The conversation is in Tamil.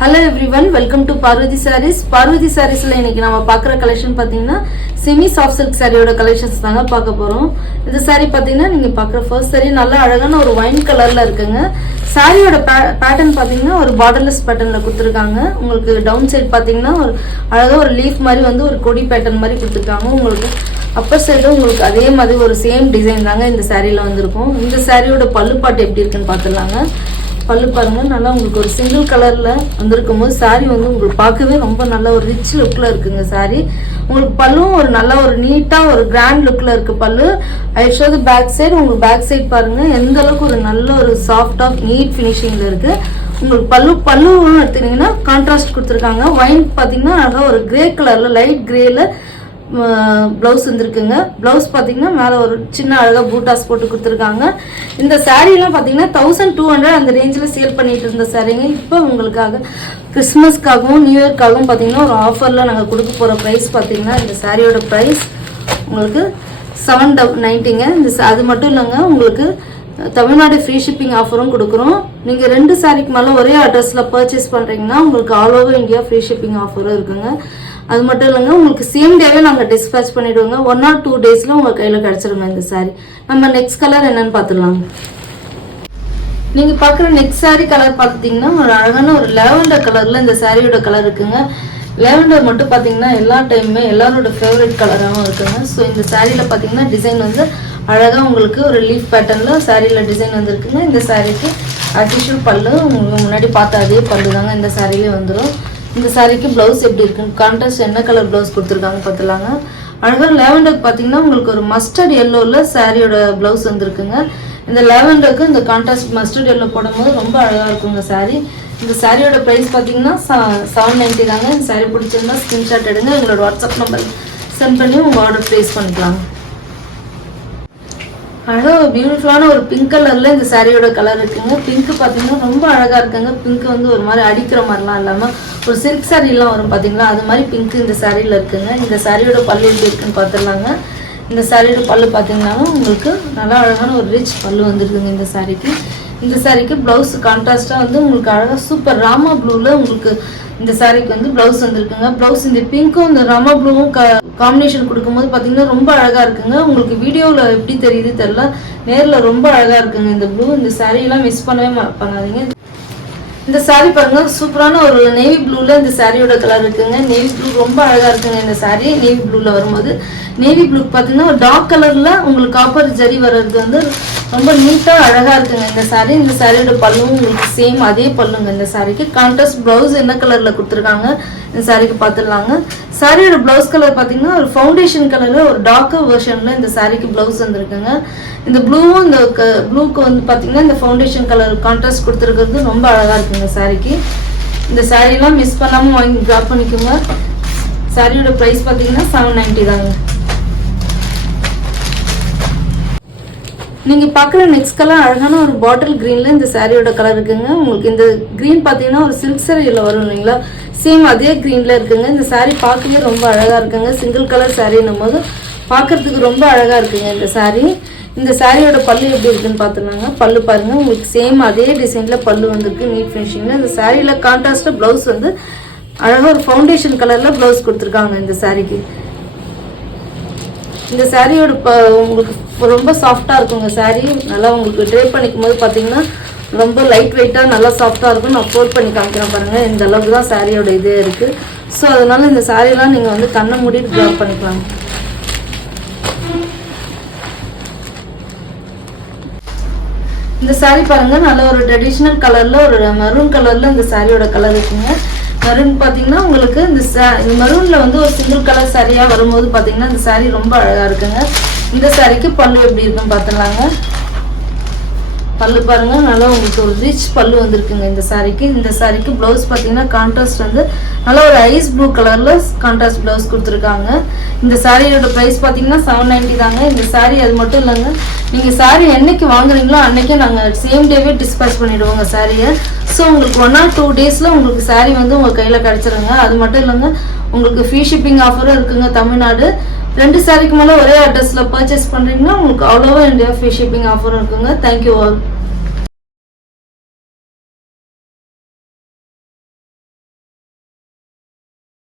Hello everyone, welcome to Parvati Sarees. Parvati Sarees la இன்னைக்கு நாம பார்க்குற கலெக்ஷன் பாத்தீங்கன்னா செமி சாஃப்ட் சில்க் சாரியோட கலெக்ஷன்ஸ் தாங்க பார்க்க போறோம். இந்த சாரி பாத்தீங்கன்னா நீங்க பார்க்குற ஃபர்ஸ்ட் சாரி நல்ல அழகான ஒரு வைன் கலர்ல இருக்குங்க. சாரியோட பேட்டர்ன் பாத்தீங்கன்னா ஒரு பார்டர்லெஸ் பேட்டர்ன்ல கொடுத்திருக்காங்க. உங்களுக்கு டவுன் சைடு பாத்தீங்கன்னா ஒரு அழகா ஒரு லீஃப் மாதிரி வந்து ஒரு கொடி பேட்டர்ன் மாதிரி கொடுத்திருக்காங்க. உங்களுக்கு அப்பர் சைடும் உங்களுக்கு அதே மாதிரி ஒரு சேம் டிசைன் தாங்க இந்த சாரியில வந்திருக்கும். இந்த சாரியோட பல்லு பாட்டு எப்படி இருக்குன்னு பார்த்துடலாங்க. பல்லு பாருங்க, நல்லா உங்களுக்கு ஒரு சிங்கிள் கலர்ல வந்திருக்கும் போது சாரி வந்து உங்களுக்கு பார்க்கவே ரொம்ப நல்ல ஒரு ரிச் லுக்ல இருக்குங்க. சாரி உங்களுக்கு பல்லும் ஒரு நல்ல ஒரு நீட்டா ஒரு கிராண்ட் லுக்ல இருக்கு பல்லு. ஐஷோது பேக் சைடு, உங்களுக்கு பேக் சைடு பாருங்க எந்த அளவுக்கு ஒரு நல்ல ஒரு சாஃப்ட் ஆஃப் நீட் ஃபினிஷிங்ல இருக்கு. உங்களுக்கு பல்லுன்னு எடுத்துக்கிட்டீங்கன்னா கான்ட்ராஸ்ட் கொடுத்துருக்காங்க. வைன் பாத்தீங்கன்னா அழகா ஒரு கிரே கலர்ல லைட் கிரேல பிளவுஸ் வந்துருக்குங்க. பிளவுஸ் பாத்தீங்கன்னா மேல ஒரு சின்ன அழகா பூட்டாஸ் போட்டு கொடுத்துருக்காங்க. இந்த சாரீ எல்லாம் பாத்தீங்கன்னா 1200 அந்த ரேஞ்சில் சேல் பண்ணிட்டு இருந்த சாரீங்க இப்போ உங்களுக்காக கிறிஸ்மஸ்க்காகவும் நியூ இயர்க்காகவும் பாத்தீங்கன்னா ஒரு ஆஃபர்ல நாங்க கொடுக்க போற பிரைஸ் பாத்தீங்கன்னா இந்த சாரியோட பிரைஸ் உங்களுக்கு 790ங்க. இந்த அது மட்டும் இல்லைங்க, உங்களுக்கு தமிழ்நாடு ஃப்ரீ ஷிப்பிங் ஆஃபரும் கொடுக்குறோம். நீங்க 2 சாரிக்கு மேல ஒரே அட்ரஸ்ல பர்ச்சேஸ் பண்றீங்கன்னா உங்களுக்கு all over India free shipping ஆஃபரும் இருக்குங்க. அது மட்டும் இல்லைங்க, உங்களுக்கு சேம் டேவே நாங்கள் டிஸ்பேச் பண்ணிடுவோங்க. 1 or 2 டேஸ்ல உங்க கையில கிடைச்சிருங்க இந்த சாரி. நம்ம நெக்ஸ்ட் கலர் என்னன்னு பார்த்துடலாம். நீங்க பாக்குற நெக்ஸ்ட் சாரி கலர் பாத்தீங்கன்னா ஒரு அழகான ஒரு லாவெண்டர் கலர்ல இந்த சாரியோட கலர் இருக்குங்க. லாவெண்டர் மட்டும் பாத்தீங்கன்னா எல்லா டைமுமே எல்லாரோட ஃபேவரட் கலராகவும் இருக்குங்க. ஸோ இந்த சாரியில பாத்தீங்கன்னா டிசைன் வந்து அழகா உங்களுக்கு ஒரு லீஃப் பேட்டர்ன்ல சாரியில டிசைன் வந்துருக்குங்க. இந்த சாரிக்கு ஆர்டிஃபிஷியல் பல்லு உங்களுக்கு முன்னாடி பார்த்த அதே பல்லு தாங்க இந்த சாரியிலே வந்துடும். இந்த சாரிக்கு பிளவுஸ் எப்படி இருக்குன்னு கான்ட்ராஸ்ட் என்ன கலர் பிளவுஸ் கொடுத்துருக்காங்க பார்த்துலாங்க. அழகா லாவெண்டர் பார்த்தீங்கன்னா உங்களுக்கு ஒரு மஸ்டர்ட் எல்லோல சாரியோட பிளவுஸ் வந்துருக்குங்க. இந்த லாவெண்டருக்கு இந்த கான்ட்ராஸ்ட் மஸ்டர்ட் எல்லோ போடும்போது ரொம்ப அழகா இருக்குங்க சாரி. இந்த சாரியோட பிரைஸ் பார்த்தீங்கன்னா 790 தாங்க. இந்த சாரி பிடிச்சிருந்தா ஸ்கிரீன்ஷாட் எடுங்க, எங்களோட வாட்ஸ்அப் நம்பர் சென்ட் பண்ணி உங்க ஆர்டர் பிளேஸ் பண்ணிக்கலாம். அழகா பியூட்டிஃபுல்லான ஒரு பிங்க் கலர்ல இந்த சாரியோட கலர் இருக்குங்க. பிங்க் பாத்தீங்கன்னா ரொம்ப அழகா இருக்குங்க. பிங்க் வந்து ஒரு மாதிரி அடிக்கிற மாதிரிலாம் இல்லாம ஒரு சில்க் சாரி எல்லாம் வரும் பாத்தீங்களா, அது மாதிரி பிங்க் இந்த சாரியில இருக்குங்க. இந்த சாரியோட பல்லு எப்படி இருக்குன்னு பாத்துடலாங்க. இந்த சாரியோட பல்லு பாத்தீங்கன்னாலும் உங்களுக்கு நல்லா அழகான ஒரு ரிச் பல்லு வந்துருக்குங்க இந்த சாரிக்கு. இந்த சாரிக்கு பிளவுஸ் கான்ட்ராஸ்டா வந்து உங்களுக்கு அழகா சூப்பர் ராமா ப்ளூல உங்களுக்கு இந்த சாரிக்கு வந்து பிளவுஸ் வந்துருக்குங்க. பிளவுஸ் இந்த பிங்க்கும் இந்த ராமா ப்ளூவும் காம்பினேஷன் கொடுக்கும்போது பாத்தீங்கன்னா ரொம்ப அழகா இருக்குங்க. உங்களுக்கு வீடியோல எப்படி தெரியுது தெரியல, நேர்ல ரொம்ப அழகா இருக்குங்க இந்த ப்ளூ. இந்த சாரி எல்லாம் மிஸ் பண்ணவே பண்ணாதீங்க. இந்த சாரி பாருங்க, சூப்பரான ஒரு நேவி ப்ளூல இந்த சாரியோட கலர் இருக்குங்க. நேவி ப்ளூ ரொம்ப அழகா இருக்குங்க இந்த சாரி. நேவி ப்ளூல வரும்போது நேவி ப்ளூ பாத்தீங்கன்னா ஒரு டார்க் கலர்ல உங்களுக்கு காப்பர் ஜரி வர்றது வந்து ரொம்ப நீட்டா அழகா இருக்குங்க இந்த சாரி. இந்த சாரியோட பல்லும் உங்களுக்கு சேம் அதே பல்லுங்க இந்த சாரிக்கு. கான்ட்ராஸ்ட் பிளவுஸ் என்ன கலர்ல கொடுத்துருக்காங்க இந்த சாரிக்கு பாத்துடலாங்க. சாரியோட பிளவுஸ் கலர் பாத்தீங்கன்னா ஒரு ஃபவுண்டேஷன் கலர்ல ஒரு டார்க்கர் வெர்ஷன்ல இந்த சாரிக்கு பிளவுஸ் வந்துருக்குங்க. இந்த ப்ளூவும் இந்த ப்ளூக்கு வந்து பாத்தீங்கன்னா இந்த ஃபவுண்டேஷன் கலர் கான்ட்ராஸ்ட் கொடுத்துருக்கிறது ரொம்ப அழகா இருக்குங்க சாரிக்கு. இந்த சாரி எல்லாம் மிஸ் பண்ணாம வாங்கி டிராப் பண்ணிக்கோங்க. சாரியோட பிரைஸ் பாத்தீங்கன்னா 790 தாங்க. நீங்க பாக்குற நெக்ஸ்ட் கலர் அழகான ஒரு பாட்டில் கிரீன்ல இந்த சாரியோட கலர் இருக்குங்க. உங்களுக்கு இந்த கிரீன் பாத்தீங்கன்னா ஒரு சில்க் சாரியில வரும் இல்லைங்களா, சேம் அதே கிரீன்ல இருக்குங்க. இந்த சாரி பார்க்கவே ரொம்ப அழகா இருக்குங்க. சிங்கிள் கலர் சாரின்னும் போது பாக்குறதுக்கு ரொம்ப அழகா இருக்குங்க இந்த சாரி. இந்த சாரியோட பல்லு எப்படி இருக்குன்னு பாத்துனாங்க. பல்லு பாருங்க, உங்களுக்கு சேம் அதே டிசைன்ல பல்லு வந்துருக்கு நீட் ஃபினிஷிங்ல. இந்த சாரியில கான்ட்ராஸ்டா பிளவுஸ் வந்து அழகா ஒரு ஃபவுண்டேஷன் கலர்ல பிளவுஸ் கொடுத்துருக்காங்க இந்த சாரிக்கு. இந்த சாரியோட உங்களுக்கு ரொம்ப சாஃப்டா இருக்குங்க சாரி. நல்லா உங்களுக்கு ட்ரேப் பண்ணிக்கும் போது பாத்தீங்கன்னா ரொம்ப லைட் வெயிட்டா நல்லா சாஃப்டா இருக்கும். நான் ஃபோல்ட் பண்ணி காமிக்கிறேன் பாருங்க, இந்த அளவுக்கு தான் சாரியோட இதே இருக்கு. ஸோ அதனால இந்த சாரி எல்லாம் நீங்க வந்து கண்ணை மூடிட்டு ட்ராப் பண்ணிக்கலாம். இந்த சாரி பாருங்க, நல்ல ஒரு ட்ரெடிஷ்னல் கலர்ல ஒரு மெரூன் கலர்ல இந்த சாரியோட கலர் இருக்குங்க. மெரூன் பாத்தீங்கன்னா உங்களுக்கு இந்த மெரூன்ல வந்து ஒரு சிங்கிள் கலர் சாரியா வரும்போது பாத்தீங்கன்னா இந்த சாரி ரொம்ப அழகா இருக்குங்க. இந்த சாரிக்கு பல்லு எப்படி இருக்குன்னு பாத்துலாங்க. பல்லு பாருங்க, நல்லா உங்களுக்கு ஒரு ரிச் பல்லு வந்திருக்குங்க இந்த சாரிக்கு. இந்த சாரிக்கு பிளவுஸ் பாத்தீங்கன்னா கான்ட்ராஸ்ட் வந்து நல்ல ஒரு ஐஸ் ப்ளூ கலர்ல கான்ட்ராஸ்ட் பிளவுஸ் கொடுத்துருக்காங்க. இந்த சாரியோட பிரைஸ் பாத்தீங்கன்னா 790 தாங்க. இந்த சாரி அது மட்டும் இல்லைங்க, நீங்க சாரி என்னைக்கு வாங்குறீங்களோ அன்னைக்கே நாங்க சேம் டேவே டிஸ்பேச் பண்ணிடுவோங்க சாரியை. ஸோ உங்களுக்கு 1 or 2 டேஸ்ல உங்களுக்கு சாரி வந்து உங்க கையில கிடைச்சிருங்க. அது மட்டும் இல்லைங்க, உங்களுக்கு ஃப்ரீ ஷிப்பிங் ஆஃபரும் இருக்குங்க தமிழ்நாடு. 2 சாரிக்கு மேல ஒரே அட்ரஸ்ல பர்ச்சேஸ் பண்றீங்கன்னா உங்களுக்கு all over India free shipping ஆஃபரும் இருக்குங்க. Thank you all.